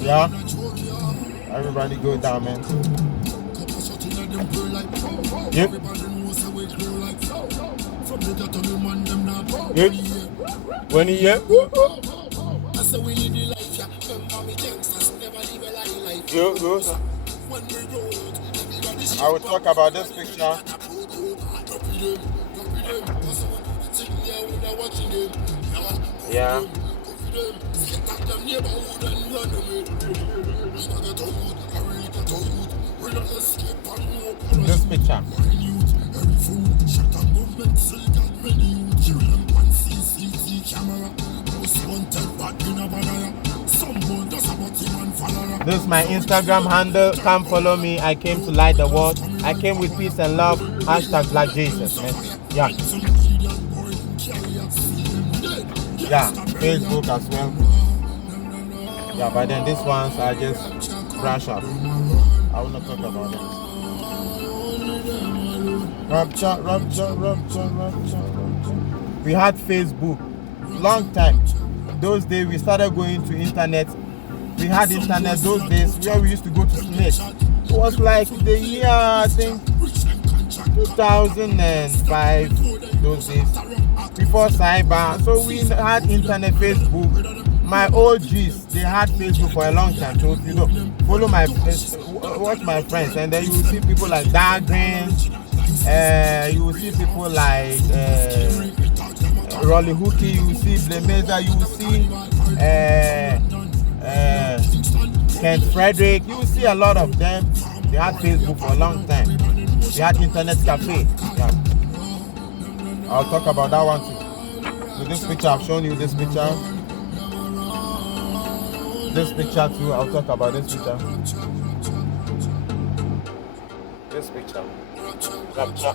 Yeah. Everybody go down, man. Yep. Yep. When he yep. Yo. I will talk about this picture. Yeah. This picture. This is my Instagram handle. Come follow me. I came to light the world. I came with peace and love. Hashtag Black Jesus. Man. Yeah. Yeah. Facebook as well. Yeah, but then these ones I just brush up. I will not talk about them. Rapture. We had Facebook. Long time. Those days we started going to internet. We had internet those days where we used to go to Smith. It was like the year, I think, 2005, those days, before cyber. So we had internet, Facebook. My OGs, they had Facebook for a long time. So, you know, follow my, watch my friends. And then you will see people like Dargreen. You will see people like Rolly Hookie. You will see Blemeza. You will see Kent Frederick. You will see a lot of them. They had Facebook for a long time. They had internet cafe. Yeah. I'll talk about that one too. So this picture, I've shown you this picture. This picture too, I'll talk about this picture. This picture. Rapture.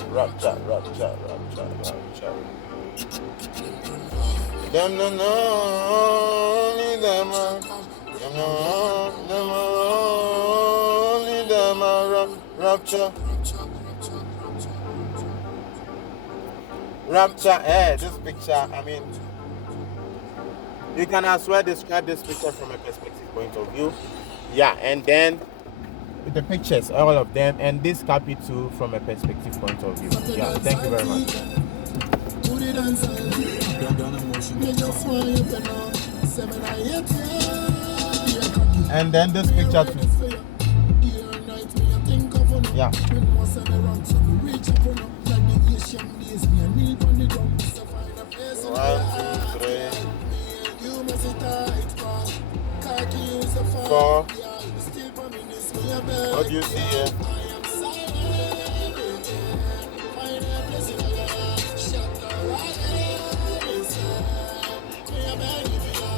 Them no only them only them rapture. This picture, I mean, you can as well describe this picture from a perspective point of view. Yeah, and then the pictures, all of them, and this copy too from a perspective point of view. Yeah, thank you very much. And then this picture too. Yeah. 1, 2, 3, 4. What do you see here?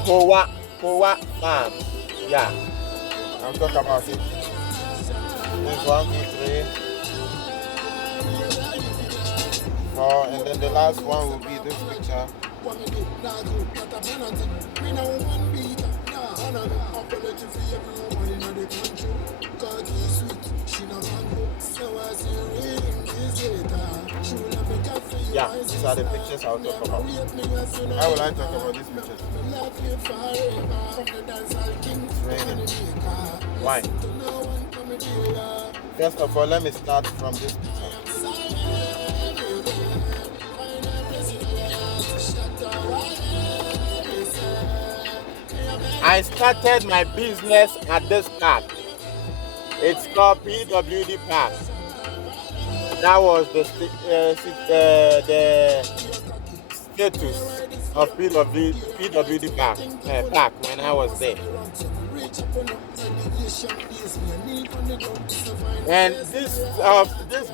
Kowa farm. Yeah. I'm talking about it. This 1, 2, 3, 4, and then the last one will be this picture. Yeah, these are the pictures I'll talk about. How will I talk about these pictures? It's raining. Why? First of all, let me start from this picture. I started my business at this park. It's called PWD Park. That was the status of PWD Park when I was there. And this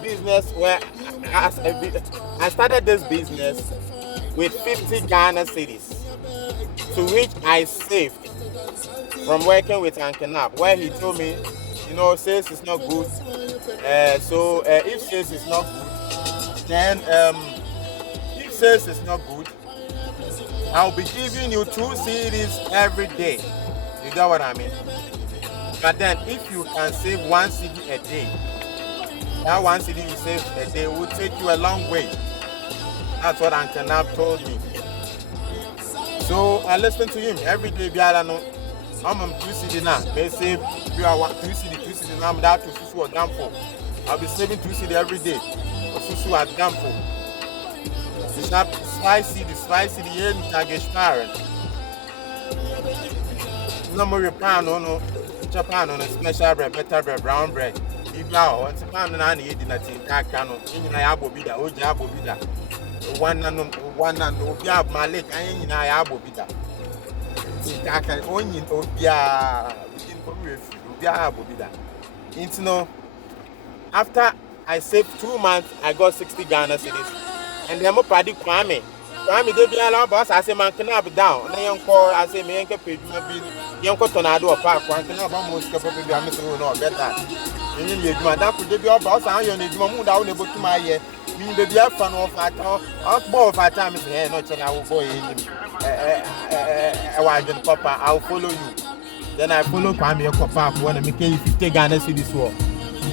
business, where I started this business with 50 Ghana cities, to which I saved from working with Ankenap, where he told me, you know, sales is not good. So if sales is not good, then if sales is not good, I'll be giving you 2 CDs every day. You get what I mean? But then if you can save 1 CD a day, that 1 CD you save a day will take you a long way. That's what Ankenap told me. So I listen to him every day. Biala I'm on 2 CD now. They say you are 2 CD now. I'm that to Susu or Dampo. I'll be saving 2 CD every day. Or Susu at Dampo. It's not slice CD, in Tagish parent. No more pan no Japan on a special bread, better bread, brown bread. If now, what's a pound and I need in a tin cano, in an abo bida, oh jabo bida. One and no jab, my leg, I ain't in abo bida. I can only obia bida. It's no. After I saved 2 months, I got 60 Ghana cedis. And then I'm party Kwame. Kwame, they be allowed boss. I say, man, can I be down? And then call, I say, man, can pay me. Young Tornado or Park, one can have almost capable of missing no better. You need Madame could be your boss. I only do move down able to my year. Mean the beer fun of at all. I'll bore of our time is here, not I will go in. Papa, I'll follow you. Then I follow Kwame Papa, when I make 50 Ghana cedis war.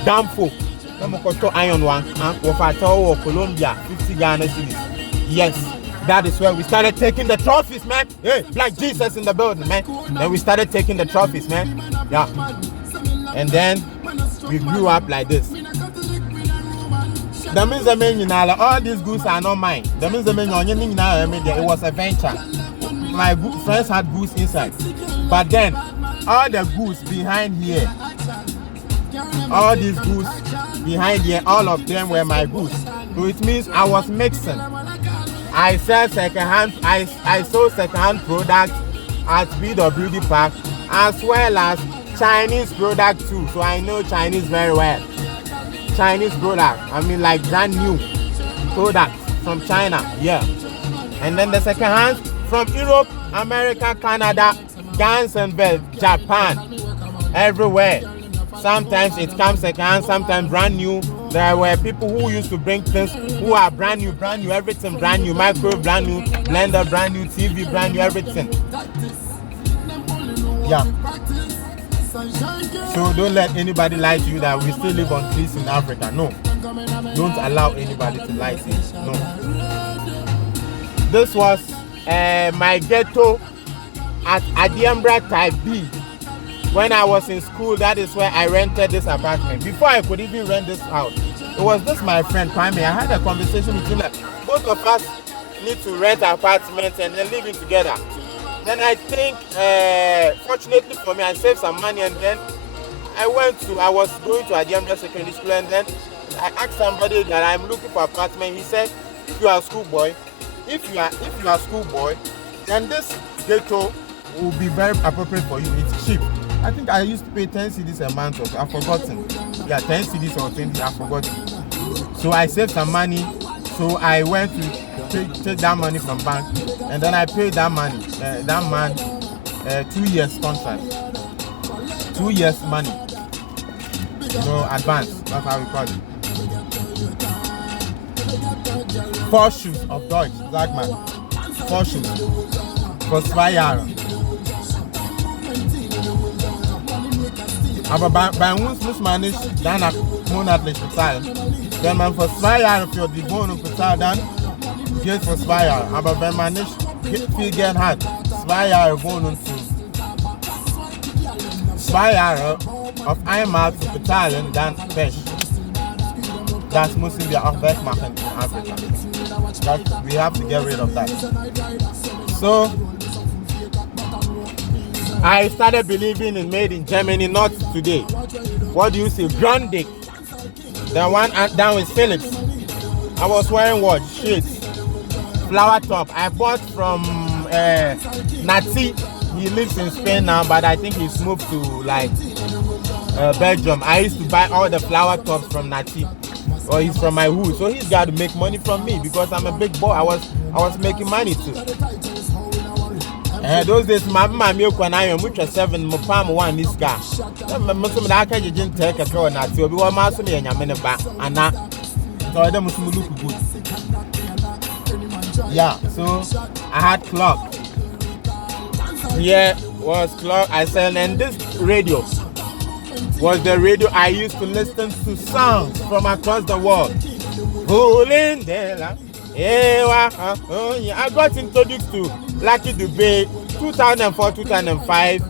Damn folk. I'm going to iron one, of Atao or Colombia, 50 Ghana cedis. Yes. That is where we started taking the trophies, man. Hey, like Jesus in the building, man. Then we started taking the trophies, man. Yeah. And then we grew up like this. That means the men, all these goods are not mine. That means the men, it was a venture. My friends had goods inside. But then, all the goods behind here, all these goods behind here, all of them were my goods. So it means I was mixing. I sell secondhand. I sold secondhand products at BWD Park, as well as Chinese product too. So I know Chinese very well. Chinese product. I mean, like brand new products from China. Yeah. And then the secondhand from Europe, America, Canada, Gansonville, Japan, everywhere. Sometimes it comes secondhand, sometimes brand new. There were people who used to bring things who are brand new, everything brand new, microwave brand new, blender brand new, TV brand new, everything. Yeah. So don't let anybody lie to you that we still live on trees in Africa. No. Don't allow anybody to lie to you. No. This was my ghetto at Adiambra Type B. When I was in school, that is where I rented this apartment. Before I could even rent this house, it was this my friend Kwame. I had a conversation with him like, both of us need to rent apartments and then live in together. Then I think, fortunately for me, I saved some money and then I was going to Adiambra Secondary School and then I asked somebody that I'm looking for apartment. He said, if you are a schoolboy, then this ghetto will be very appropriate for you. It's cheap. I think I used to pay 10 cedis a month. I've forgotten. Yeah, 10 cedis or 20. I've forgotten. So I saved some money. So I went to take that money from bank, and then I paid that money. That man, 2 years contract, 2 years money. Advance. That's how we call it. 4 shoes of Deutsch, Zagman. 4 shoes for 2 Jahre. Aber bei uns muss man nicht danach monatlich bezahlen. Wenn man für 2 Jahre für die Wohnung bezahlt, dann geht für 2 Jahre. Aber wenn man nicht viel Geld hat, 2 Jahre Wohnung zu 2 Jahre auf einmal zu bezahlen, dann Pech. Das müssen wir auch wegmachen in Afrika. We have to get rid of that. So I started believing in made in Germany, not today. What do you see? Grundig. The one down with Philips. I was wearing what? Shades. Flower top. I bought from Nazi. He lives in Spain now, but I think he's moved to like Belgium. I used to buy all the flower tops from Nazi. Or he's from my hood. So he's got to make money from me because I'm a big boy. I was making money too. Those days, my milk when I am which was 7, my farm one this guy. Muslim I can't just take a throw now. So we were massing and I'm in a back and that. So I don't look good. Yeah, so I had clock. Here was clock I sell, and this radio was the radio I used to listen to songs from across the world. I got introduced to Lucky Dubé, 2004, 2005.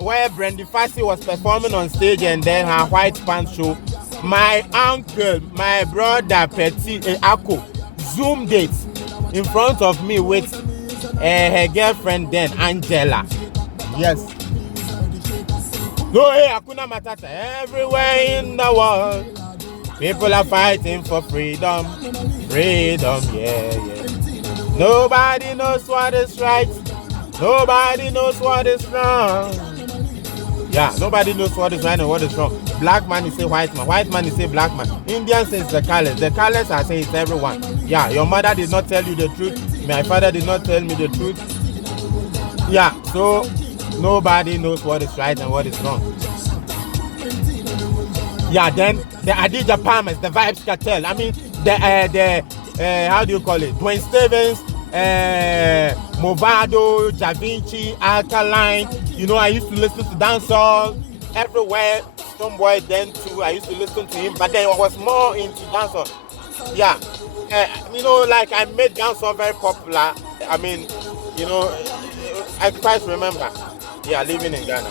Where Brandy Fassie was performing on stage and then her white pants show. My uncle, my brother Petit Ako, Zoom dates in front of me with her girlfriend then, Angela. Yes. No, hey, Hakuna Matata. Everywhere in the world, people are fighting for freedom. Freedom, yeah. Nobody knows what is right. Nobody knows what is wrong. Yeah, nobody knows what is right and what is wrong. Black man is a white man. White man is a black man. Indian says the colors. The colors are saying it's everyone. Yeah, your mother did not tell you the truth. My father did not tell me the truth. Yeah, so nobody knows what is right and what is wrong. Yeah, then the Adidja Palmers, the Vibes Cartel. I mean, the how do you call it? Dwayne Stevens, Movado, Javinci, Alkaline. You know, I used to listen to dancehall everywhere. Stoneboy then too. I used to listen to him, but then I was more into dancehall. Yeah, you know, like I made dancehall very popular. I mean, you know, I quite remember. Yeah, living in Ghana.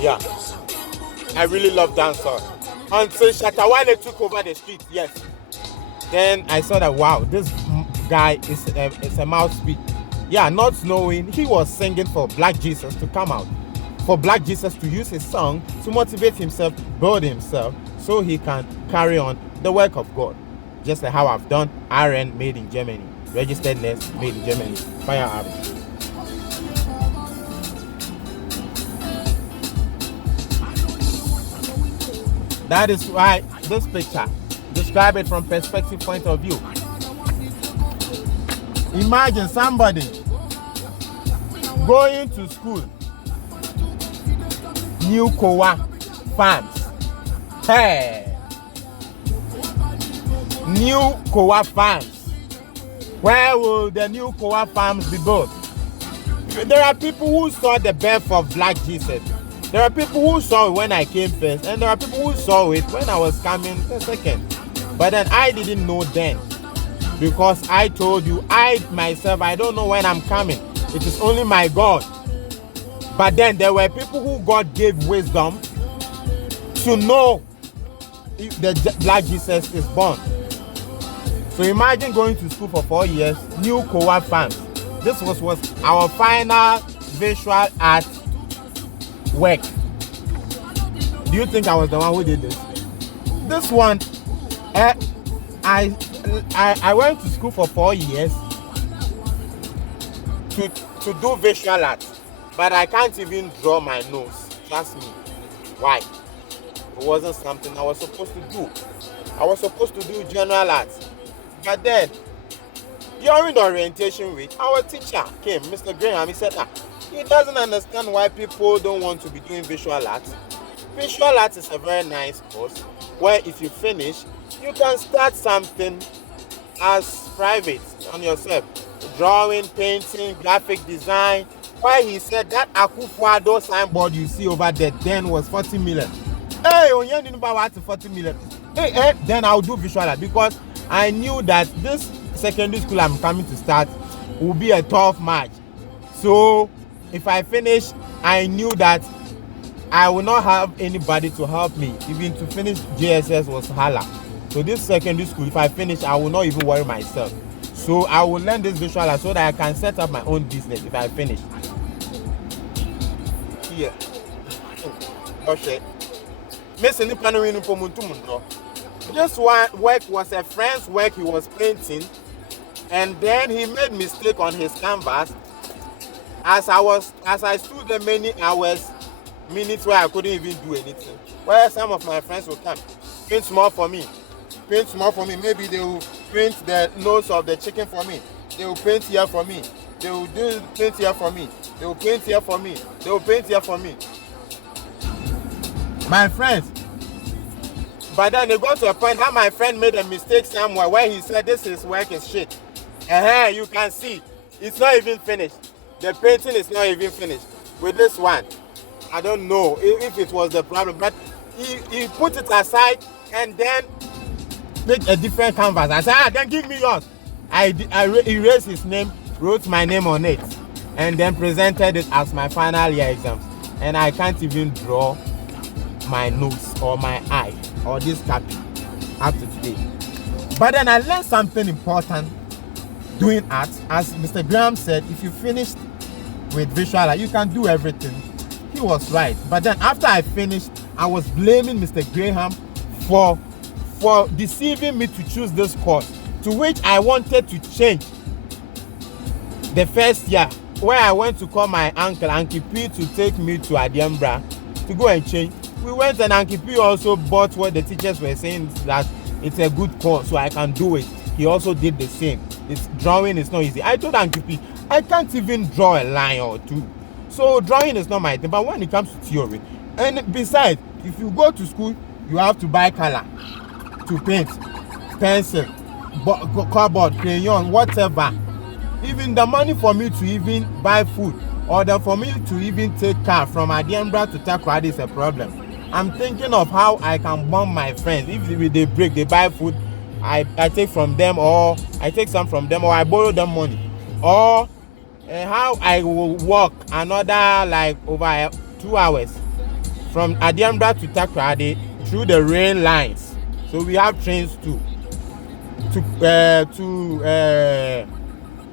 Yeah, I really love dancehall. Until Shatawale took over the street. Yes. Then I saw that, wow, this guy is a mouthpiece. Yeah, not knowing he was singing for Black Jesus to come out, for Black Jesus to use his song to motivate himself, build himself, so he can carry on the work of God. Just like how I've done RN made in Germany, registered nurse made in Germany, fire up. That is why this picture, describe it from perspective point of view. Imagine somebody going to school, New Kowa Farms. Hey, New Kowa Farms. Where will the New Kowa Farms be built? There are people who saw the birth of Black Jesus. There are people who saw it when I came first, and there are people who saw it when I was coming the second. But then I didn't know then, because I told you, I myself, I don't know when I'm coming. It is only my God. But then there were people who God gave wisdom to know if the Black Jesus is born. So imagine going to school for 4 years, New Kowa Farms. This was our final visual art work. Do you think I was the one who did this? This one, I went to school for 4 years to do visual art, but I can't even draw my nose. Trust me. Why? It wasn't something I was supposed to do. I was supposed to do general art. But then, during the orientation week, our teacher came, Mr. Graham. He said, he doesn't understand why people don't want to be doing visual art. Visual art is a very nice course where if you finish, you can start something as private on yourself. Drawing, painting, graphic design. Why he said that Akufo-Addo signboard you see over there then was 40 million. Hey, you didn't buy what 40 million. Hey, then I'll do visual art, because I knew that this secondary school I'm coming to start will be a tough match. So if I finish, I knew that I will not have anybody to help me. Even to finish JSS was hala. So this secondary school, if I finish, I will not even worry myself. So I will learn this visual art so that I can set up my own business if I finish. Here. Okay. This one work was a friend's work he was painting, and then he made mistake on his canvas. As I stood there many hours, minutes where I couldn't even do anything. Where some of my friends will come, paint small for me. Maybe they will paint the nose of the chicken for me. They will paint here for me. They will paint here for me. They will paint here for me. They will paint here for me. My friends. But then they got to a point that my friend made a mistake somewhere where he said this is work is shit. You can see it's not even finished. The painting is not even finished. With this one, I don't know if it was the problem, but he put it aside and then made a different canvas. I said, then give me yours. erased his name, wrote my name on it, and then presented it as my final year exams. And I can't even draw my nose or my eye or this copy up to today. But then I learned something important doing art. As Mr. Graham said, if you finished with visual art, you can do everything. He was right. But then after I finished, I was blaming Mr. Graham for deceiving me to choose this course, to which I wanted to change the first year, where I went to call my uncle P to take me to Adiambra to go and change. We went, and Uncle P also bought what the teachers were saying, that it's a good course, so I can do it. He also did the same. Drawing is not easy. I told Uncle P, I can't even draw a line or two. So drawing is not my thing. But when it comes to theory, and besides, if you go to school, you have to buy color to paint, pencil, cardboard, crayon, whatever. Even the money for me to even buy food, or for me to even take car from Adiambra to Takoradi is a problem. I'm thinking of how I can bond my friends. If they break, they buy food, I take from them, or I take some from them, or I borrow them money. Or how I will walk another like over 2 hours from Adiambra to Takoradi through the rail lines. So we have trains to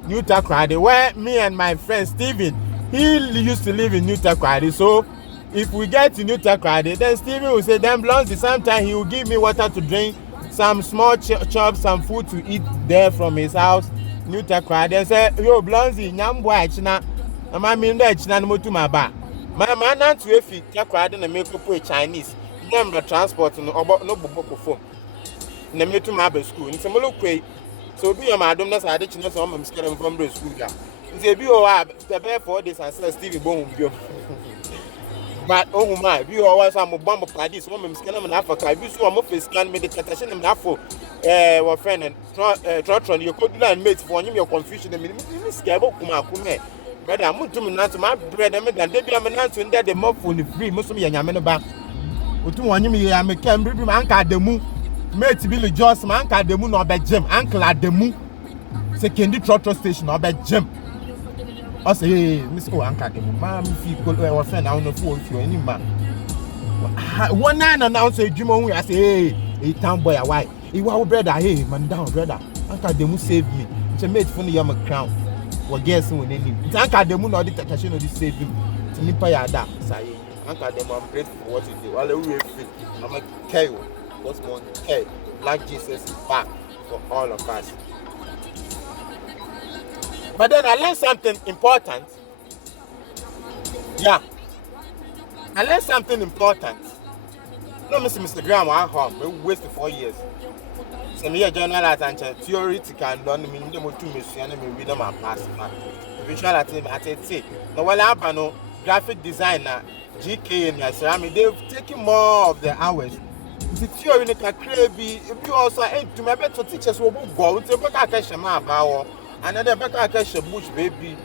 New Takoradi, where me and my friend Steven, he used to live in New Takoradi. So if we get to New Takoradi, then Steven will say, then Blonsy, sometimes he will give me water to drink, some small chops, some food to eat there from his house, New Takoradi. And say, yo, Blonsy, nyambo achina, ama mindo achina no motu maba. My man to efi Takoradi na make up Chinese. Them the transport no bobo phone. Na me to maba school. Ni se mo lokwe. So be your madam na sa de china so mam skere from the school ga. Ni se bi o wa prepare for this and say Steve bon bio. But oh my, we always am bomb parties. One of them in Africa. We saw a face scan meditation in Afro. Our friend and Trotron, you could learn mates for your confusion. And scare up Kume. But I'm not doing that to my bread and they be a man to end the mob for the free Muslim Yaman back. But to one me, I'm a Cambridge Anka de Moo. Mate Billy Joss, Manka de Moon or by Jim, Uncle at the Moo. Second Trotron station or by Jim. I say, hey, Miss Anka, ma'am, if you go to our friend, I don't know if you're any man. One night announced a Jimon, I say, hey, town boy, why? You are brother, hey, man down, brother. Anka Demu saved me. It's a mate from the Yama crown. Or guessing when any. It's Anka Demu or the Takashino saved him. It's a Nipa Yada. Say, Anka Demu, I'm grateful for what you do. All the way, I'm a KO. What's more, hey, Black Jesus is back for all of us. But then I learned something important. Yeah. I learned something important. No, Mr. Graham, I'm home. We wasted 4 years. Some year journal and theoretical and done me the more 2 missions and me read them and pass. Visual at it. Now, while I'm a graphic designer, GK and ceramic, they've taken more of the hours. The theory in the crazy, if you also ain't to my better teachers will go to the back of my power. Another back catch a bush baby.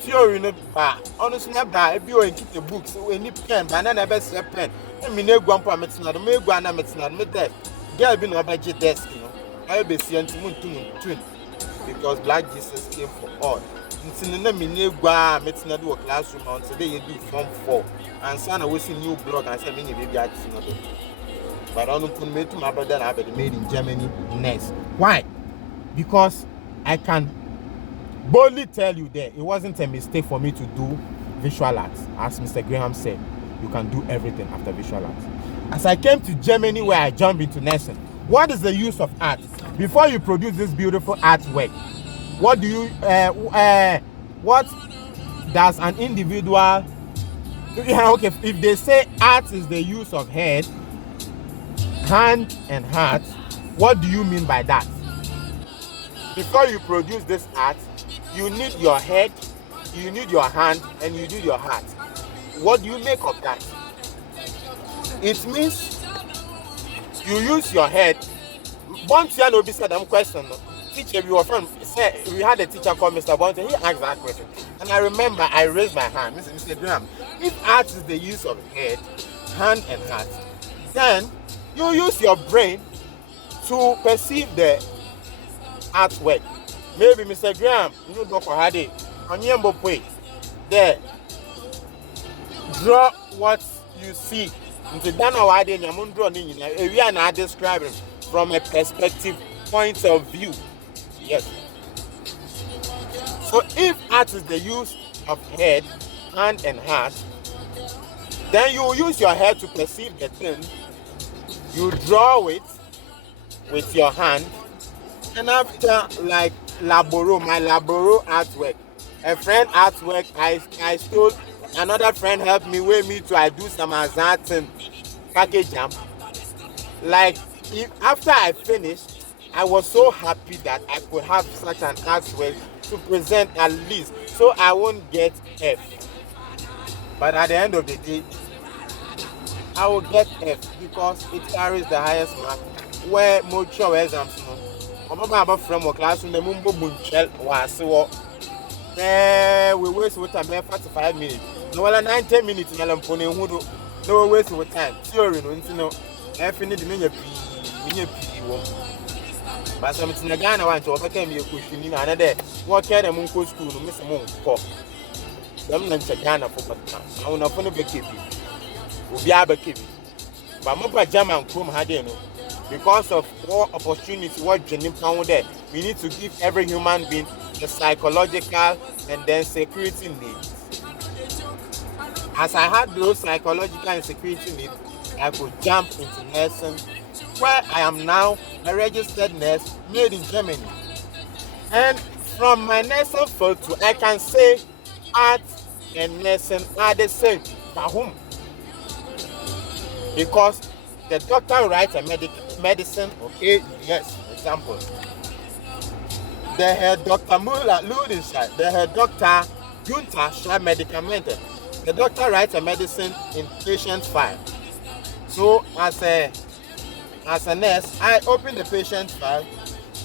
Theory no bar. Honestly, if you ain't keep the books, when you pen, banana best pen. I mean, no grandpa metzna, the may grandma metzna, me dead. There have been no budget desk, you know. I'll be seeing to moon twin because Black Jesus came for all. It's in the name of Gua metzna do a classroom on today you do Form 4. And son, I was in new blog and said, many baby I just know. But I don't put me to my brother, I have made in Germany next. Why? Because I can boldly tell you that it wasn't a mistake for me to do visual arts. As Mr. Graham said, you can do everything after visual arts. As I came to Germany where I jumped into nursing, what is the use of art? Before you produce this beautiful artwork, what do you, what does an individual, okay, if they say art is the use of head, hand and heart, what do you mean by that? Before you produce this art, you need your head, you need your hand, and you need your heart. What do you make of that? It means you use your head. Once you know this question, teacher, your friend said we had a teacher called Mr. Bonte. He asked that question, and I remember I raised my hand. Mr. Graham, if art is the use of head, hand, and heart, then you use your brain to perceive the artwork. maybe Mr. Graham, you go for Hadi, on Yambo Pui. There, draw what you see. Into Dana Wadi and Yamundro, we are now describing from a perspective point of view. Yes. So if art is the use of head, hand, and heart, then you use your head to perceive the thing. You draw it with your hand, and after like my laboro artwork, a friend artwork, I stole. Another friend helped me to I do some art and package jam. Like after I finished, I was so happy that I could have such an artwork to present at least, so I won't get F. But at the end of the day, I will get F because it carries the highest mark. Where most exams, I'm about from a classroom, the Mumbo Bunchel was so. We waste with time 45 minutes. No, 9-10 minutes in Alampone, no waste with time. Theory, no, F in the mini P. But some in Ghana want to overcome your question in another. What can a monk school, Miss Monk for? Some Nancy Ghana for I will not want to be keeping. Will be able to keep. But Moppa Jam and Chrome Hadeno. Because of all opportunities, what Jenny found there, we need to give every human being the psychological and then security needs. As I had those psychological and security needs, I could jump into nursing, where I am now a registered nurse made in Germany. And from my nursing field to I can say art and nursing are the same. For whom? Because the doctor writes a medicine, okay, yes, example. The head Dr. Muller Ludenside, the head Dr. Gunther Schreiber medicamente. The doctor writes a medicine in patient file. So as a nurse, I open the patient file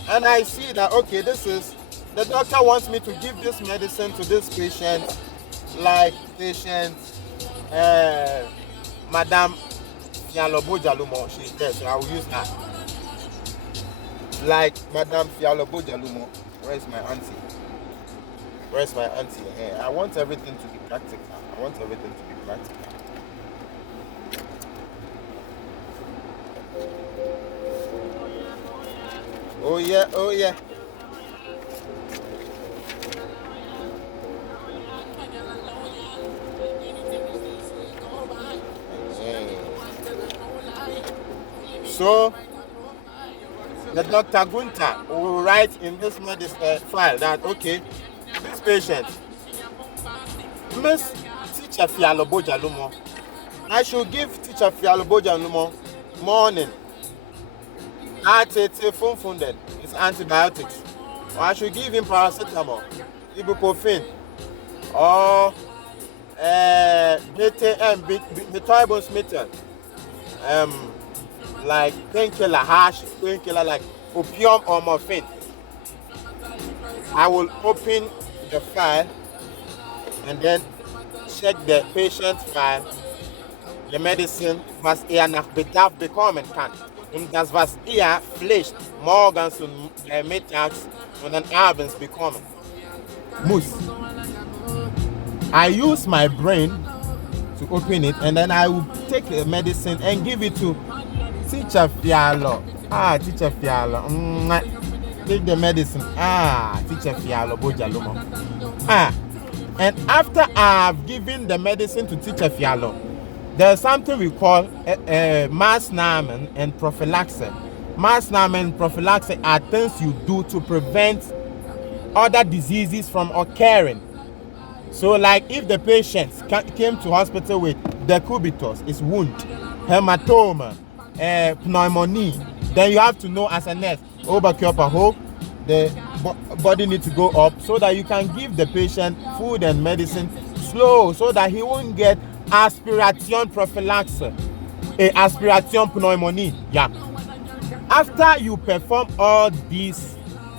and I see that okay, this is the doctor wants me to give this medicine to this patient, like patient Madame Fialobo Jalumo. She's there, so I will use her. Like Madame Fialobo Jalumo. Where's my auntie? Where's my auntie? Hey, I want everything to be practical. I want everything to be practical. Oh yeah, oh yeah. So the Dr. Gunther will write in this medicine file that okay, this patient, Miss Teacher Fialobo Jalumo, I should give Teacher Fialobo Jalumo morning. Funded. It's antibiotics. Or I should give him paracetamol, ibuprofen, or methyl, like painkiller, harsh painkiller like opium or morphine. I will open the file and then check the patient file, the medicine, was eher nach Bedarf bekommen kann. Und das, was ihr Pflicht morgens und mittags und dann abends bekommen muss. I use my brain to open it and then I will take the medicine and give it to Teacher Fialo. Teacher Fialo. Take the medicine. Teacher Fialo Bojalumo. And after I've given the medicine to Teacher Fialo, there's something we call maßnahmen and prophylaxis. Maßnahmen and prophylaxis are things you do to prevent other diseases from occurring. So like if the patient came to hospital with decubitus, it's wound, hematoma, pneumonia, then you have to know as a nurse, the body needs to go up so that you can give the patient food and medicine slow so that he won't get aspiration prophylaxis, aspiration pneumonia. Yeah. After you perform all these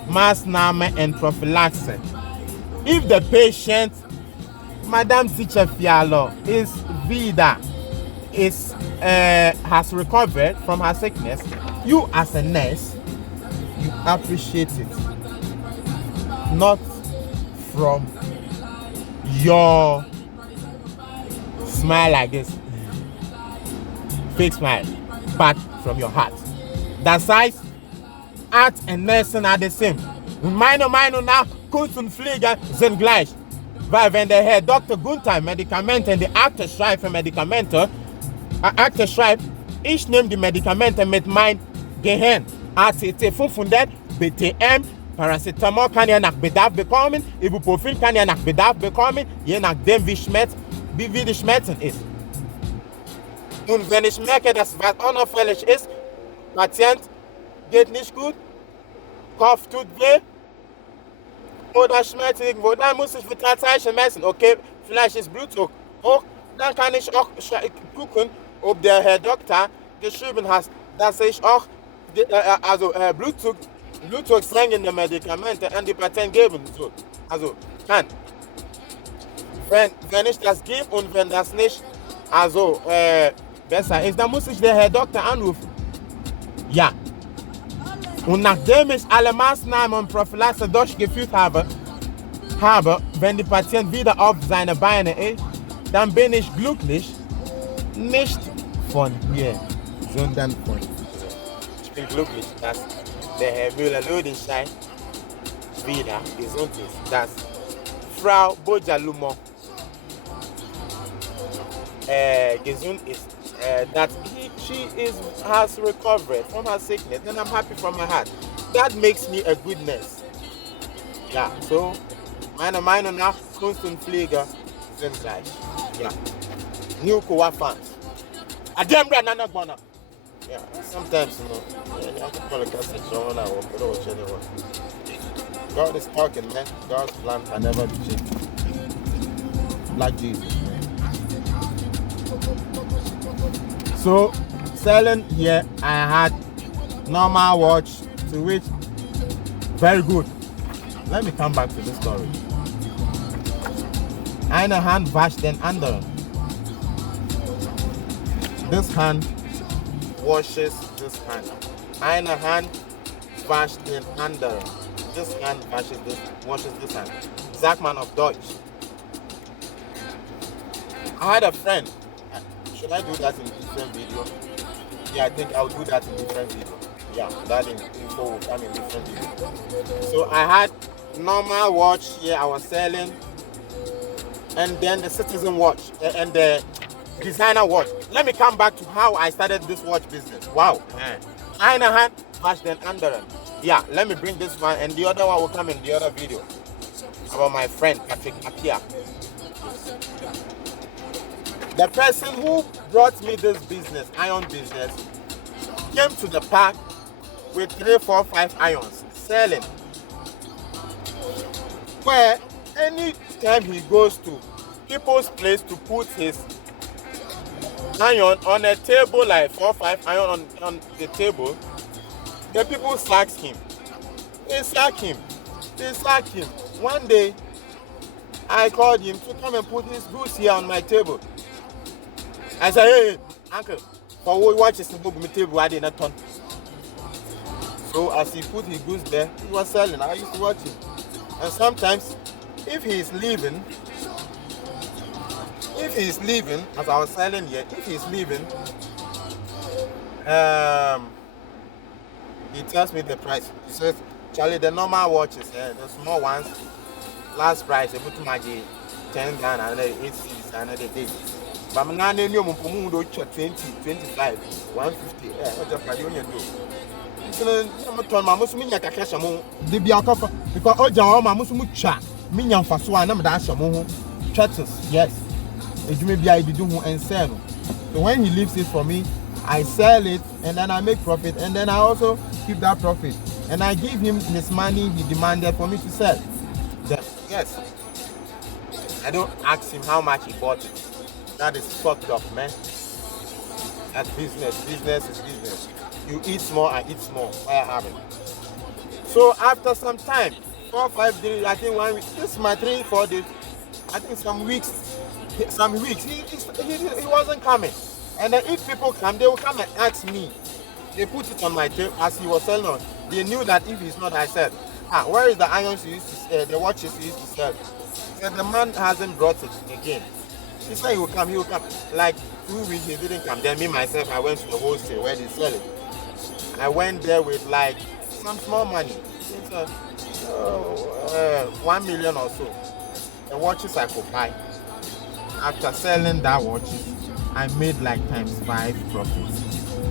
maßnahmen and prophylaxis, if the patient, Madam Teacher Fialo, is vida, has recovered from her sickness, you as a nurse, you appreciate it. not from your smile like this, fake smile, but from your heart. That size, art and nursing are the same. Minor now, kunsten fliegen sind gleich. Weil wenn der Herr Dr. Gunther Medikamente und die Akte schreibt für Medikamente, Akte schreibt, ich nehme die Medikamente mit meinem Gehirn. ACT 500, BTM, Paracetamol kann ihr nach Bedarf bekommen, Ibuprofen kann ihr nach Bedarf bekommen, je nachdem wie die Schmerzen ist. Und wenn ich merke, dass was unauffällig ist, Patient geht nicht gut, Kopf tut weh oder Schmerz irgendwo, dann muss ich Vitalzeichen messen. Okay, vielleicht ist Blutdruck hoch, dann kann ich auch gucken, ob der Herr Doktor geschrieben hat, dass ich auch blutdrucksenkende Medikamente an die Patienten geben soll. Also kann. Wenn ich das gebe und wenn das nicht besser ist, dann muss ich den Herr Doktor anrufen. Ja. Und nachdem ich alle Maßnahmen und Prophylaxe durchgeführt habe, wenn der Patient wieder auf seine Beine ist, dann bin ich glücklich, nicht von mir, sondern von mir. Ich bin glücklich, dass der Herr Müller-Lödenstein wieder gesund ist, dass Frau Bojalumo gesund ist, that she has recovered from her sickness, and I'm happy from my heart. That makes me a good nurse. Ja, so meiner Meinung nach Kunst und Pflege sind gleich. Ja, New Kowa fans. Adembra Nana Ghana. Yeah, sometimes you have to call a cassette on our anyone. God is talking, man. God's plan can never be changed. Like Jesus. So, selling here, I had normal watch to which very good. Let me come back to the story. Eine Hand wascht den anderen. This hand washes this hand. Eine Hand wascht den anderen. This hand washes this hand. Sagt man auf Deutsch. I had a friend. Should I do that in different video? Yeah, I think I'll do that in different video. Yeah, that info will come in different video. So I had normal watch here I was selling, and then the citizen watch and the designer watch. Let me come back to how I started this watch business. Wow. Eine Hand wascht den anderen. Yeah, let me bring this one, and the other one will come in the other video about my friend Patrick Apia. The person who brought me this business, iron business, came to the park with 3, 4, 5 irons selling. Where any time he goes to people's place to put his iron on a table, like 4, 5 iron on the table, the people sack him. They sack him. One day, I called him to come and put his goods here on my table. I said, hey, uncle, for what watch is the book my table, I did not turn. So as he put his goods there, he was selling. I used to watch him. And sometimes, if he is leaving, as I was selling here, if he's leaving, he tells me the price. He says, Charlie, the normal watches, the small ones, last price, I put my 10 Ghana, another 8 cedis, another day. But I'm not new 20, 25, 150. What just can you do? So I'm not telling my Muslim Yakasha, the Bianca, because Oja, my Muslim chat, Minion Fasua, number that Shamu, churches, yes. It may be I do and sell. So when he leaves it for me, I sell it and then I make profit, and then I also keep that profit. And I give him his money he demanded for me to sell. Then, yes. I don't ask him how much he bought it. That is fucked up, man. That's business. Business is business. You eat small, I eat small. Why I haven't? So after some time, 4, 5 days, I think 1 week, this is my 3, 4 days, I think some weeks, he wasn't coming. And then if people come, they will come and ask me. They put it on my table as he was selling on. They knew that if he's not, I said, where is the irons you used to sell, the watches you used to sell? He said, the man hasn't brought it again. He said he will come. Like 2 weeks, he didn't come. Then me, myself, I went to the wholesale where they sell it. I went there with like some small money. It's 1 million or so. The watches I could buy. After selling that watches, I made like ×5 profits.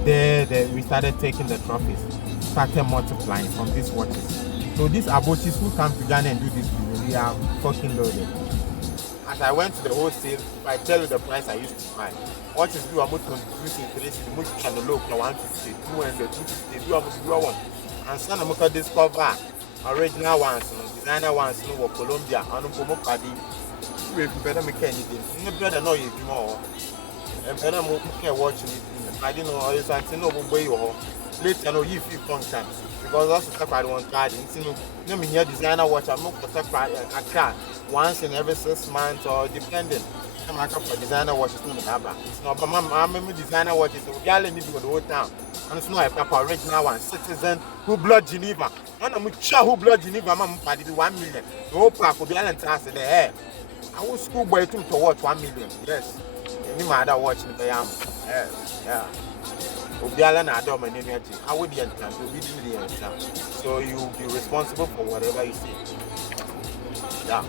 There we started taking the profits, started multiplying from these watches. So these abochis who come to Ghana and do this business, they are fucking loaded. As I went to the wholesale, if I tell you the price I used to buy, watches do about 23, much can low for 150, 200, 250, do about one. And some of them discover original ones, designer ones, no Colombia, and no Padi. We better make anything. No better know you more. And better watching it. I didn't know I said no way or later no you feel content because that's the I want card in no me here designer watch I'm not a car once in every 6 months or depending. I'm a for designer watches no have. It's not but I'm designer watches so we all need to go the whole town. And it's not a proper original one, citizen who blood Geneva. And I'm who blood Geneva, I'm 1 million. The whole park will be all answer the hair. I was schoolboy to watch 1 million. Yes. Any matter watching the yeah. Obiala na adom and energy. I would be the answer. So you will be responsible for whatever you see. Yeah.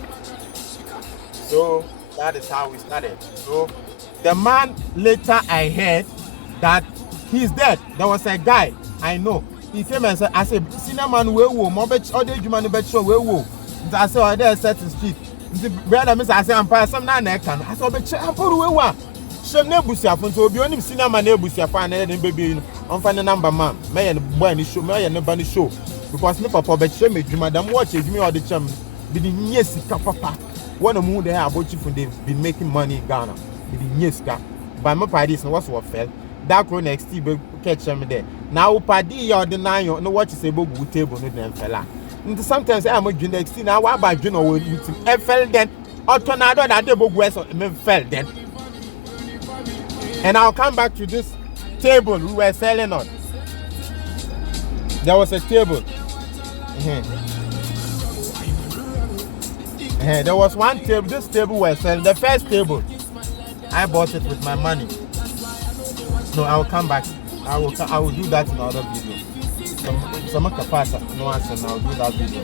So that is how we started. So the man later I heard that he's dead. There was a guy I know. He came and said, I said, cinnamon we wo, mo bet all the human bet show we wo. I said, oh, there set the street. The brother Miss I said, I'm passing some na can. I said, bet I'm for we wa. Shame ne busia fun so obi onim cinnamon na busia fa na dem baby on fa number man. Me and boy ni show, me and nobody show. Because ne papa bet shame edwuma dem watch edwuma all the cham. Be the nye sika papa. One of them they have about you for they've been making money in Ghana. Be the nye sika. But my party is what's what fell. That go next be catch me there. Now party you deny you no watch is able good table no dem fella. And sometimes I'm a drink next now what about you know with him fell then or tornado that they both west me fell then. And I'll come back to this table we were selling on. There was a table. There was one table. This table was selling. The first table, I bought it with my money. No, I will come back. I will do that in another video. Some capacity. No answer. I'll do that video.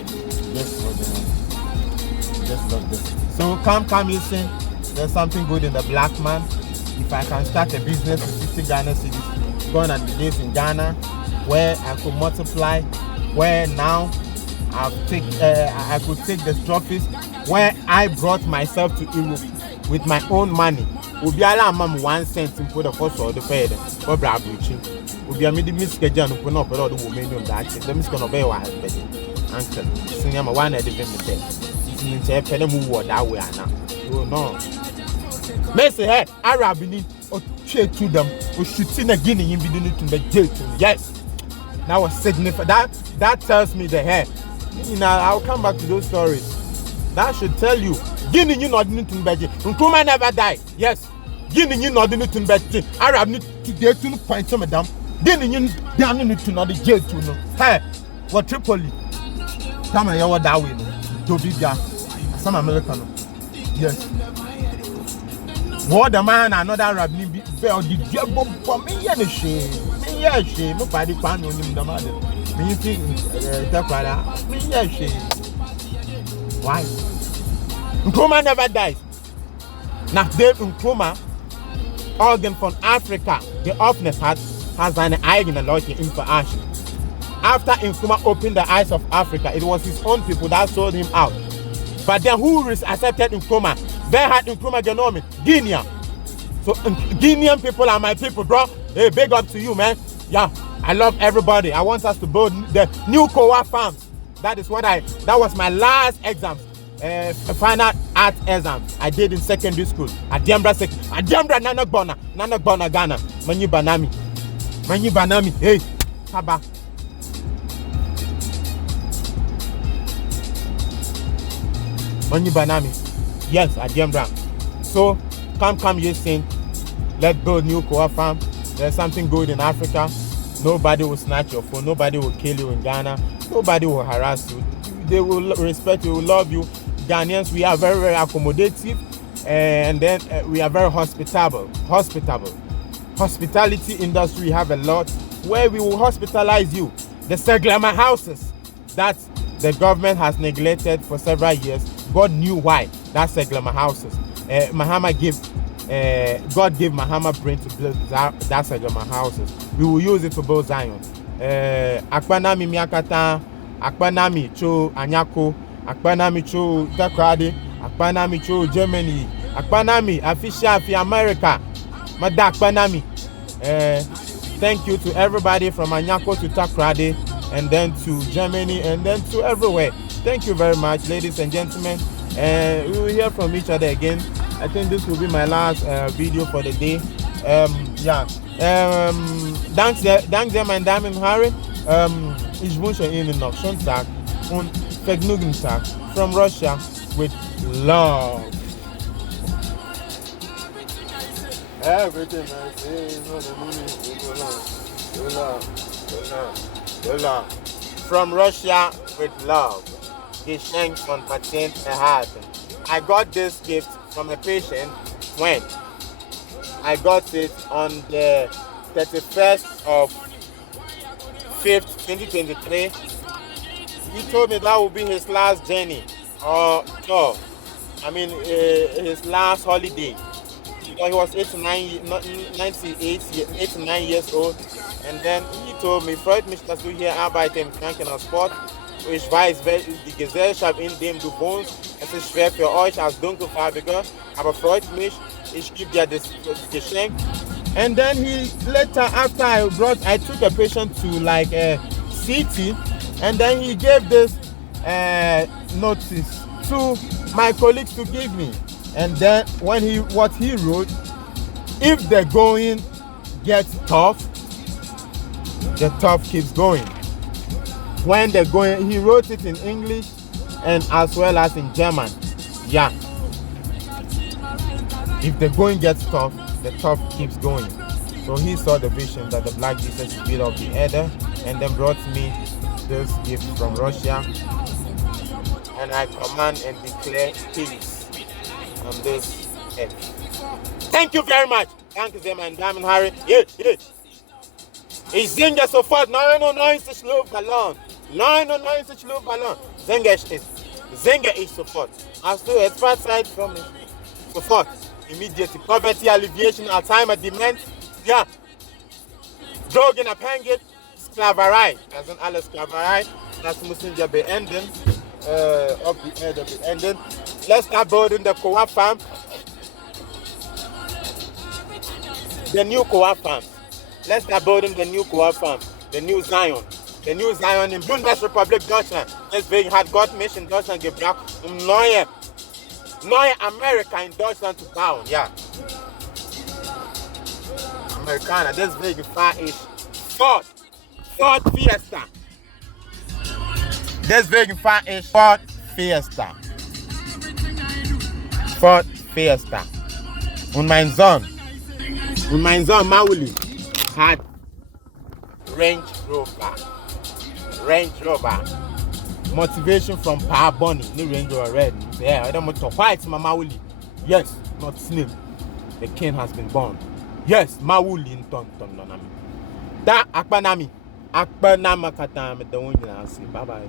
Just like this. So come listen. There's something good in the black man. If I can start a business with 50 Ghana cedis, gone and the days in Ghana, where I could multiply, where now I could take the trophies, where I brought myself to Europe with my own money. Ubiala mam 1 cent in put the first or the paid for Brabucci. Ubia made the miscajan who put up all the women on that. The miscan obey one uncle. Senior one at the bed. In the Pelemu war that way now. Oh no. Messi hey, Arab in or trade to them or shooting a guinea in beginning to the gate. Yes. That was significant. That tells me the hair. You know, I'll come back to those stories. That should tell you. Guinea you not need to bed. Nkuma never died. Yes. Guinea you not need to bed. Arab need to get to point to madam. Guinea you down need to not the jail to know. Hey, what Tripoli? Come on, you that way. Dobija. Some American. Yes. What the man another Arab need be the devil for me and shame. Me yeah shame. Nobody can on him the mother. Me think Takoradi. Me yeah shame. Why? Nkrumah never dies. Now Dave Nkrumah, organ from Africa, the offness has an eigen loyalty in for action. After Nkrumah opened the eyes of Africa, it was his own people that sold him out. But then who accepted Nkrumah? They had Nkrumah Genomi, Guinea. So Guinean people are my people, bro. Hey, big up to you, man. Yeah, I love everybody. I want us to build the new Kowa farms. That was my last exam. Final art exam I did in secondary school. Adiambra Nana Ghana. Manyi Banami. Hey, Haba. Manyi Banami. Yes, Adiambra. So come you sing. Let's build new Kowa farm. There's something good in Africa. Nobody will snatch your phone. Nobody will kill you in Ghana. Nobody will harass you. they will respect you, will love you. Ghanaians, we are very, very accommodative, and then we are very hospitable. Hospitality industry, we have a lot where we will hospitalize you. The Seglama houses that the government has neglected for several years, God knew why. That Seglama houses. God gave Mahama brain to build that Seglama houses. We will use it to build Zion. Akpanami Miakata, Akpanami Cho Anyako, Akpanami Cho Takoradi, Akpanami Cho Germany, Akpanami Official for America, Mada Akpanami. Thank you to everybody from Anyako to Takoradi, and then to Germany, and then to everywhere. Thank you very much, ladies and gentlemen. We will hear from each other again. I think this will be my last video for the day. Dank dir, mein Damen und Herren. Ich wünsche Ihnen noch schönen Tag und Vergnügen Tag from Russia with love. Everything I say is for the money. Love. From Russia with love. Geschenk von Patient erhalten. I got this gift from a patient when I got it on the 31st of 5th, 2023. He told me that would be his last journey, or tour. I mean, his last holiday. Because he was 89 years old. And then he told me, freut mich, dass du hier arbeitest im Krankenhaussport. Ich weiß, die Gesellschaft, in dem du wohnst, es ist schwer für euch als Dunkelfarbiger, aber freut mich, ich gebe dir das Geschenk. And then he later, after I took a patient to like a city, and then he gave this notice to my colleagues to give me. And then what he wrote, if the going gets tough, the tough keeps going. When they're going, he wrote it in English and as well as in German. Yeah. If the going gets tough, the tough keeps going. So he saw the vision that the Black Jesus is built of the Eder, and then brought me this gift from Russia. And I command and declare peace on this earth. Thank you very much. Danke sehr, mein Damen und Herren. Ich singe sofort 99 Luftballon. 99 Luftballon. Singe ich sofort. Hast du etwas Zeit für mich? Sofort. Immediately. Poverty alleviation, Alzheimer, Demenz. Ja. Drogenabhängig. Sklaverei. Das sind alle Sklaverei. Das müssen wir beenden. Auf die Erde beenden. Let's start building the co-op farm. The new co-op farm. Let's start building the new co-op farm. The new Zion. The new Zion in Bundesrepublik Deutschland. Deswegen hat Gott mich in Deutschland gebracht, neue Amerika in Deutschland zu bauen. Ja. Amerikaner. Deswegen fahre ich Ford Fiesta. Deswegen fahre ich Ford Fiesta. Ford Fiesta. Und mein Sohn Mauli hat Range Rover. Motivation from Power Bunny. New Range Rover red. Yeah, I don't want to fight my Mauli. Yes, not Slim. The king has been born. Yes, Mauli in Ton. Da Akpanami. Akpanama Katam. The one you see. Bye bye.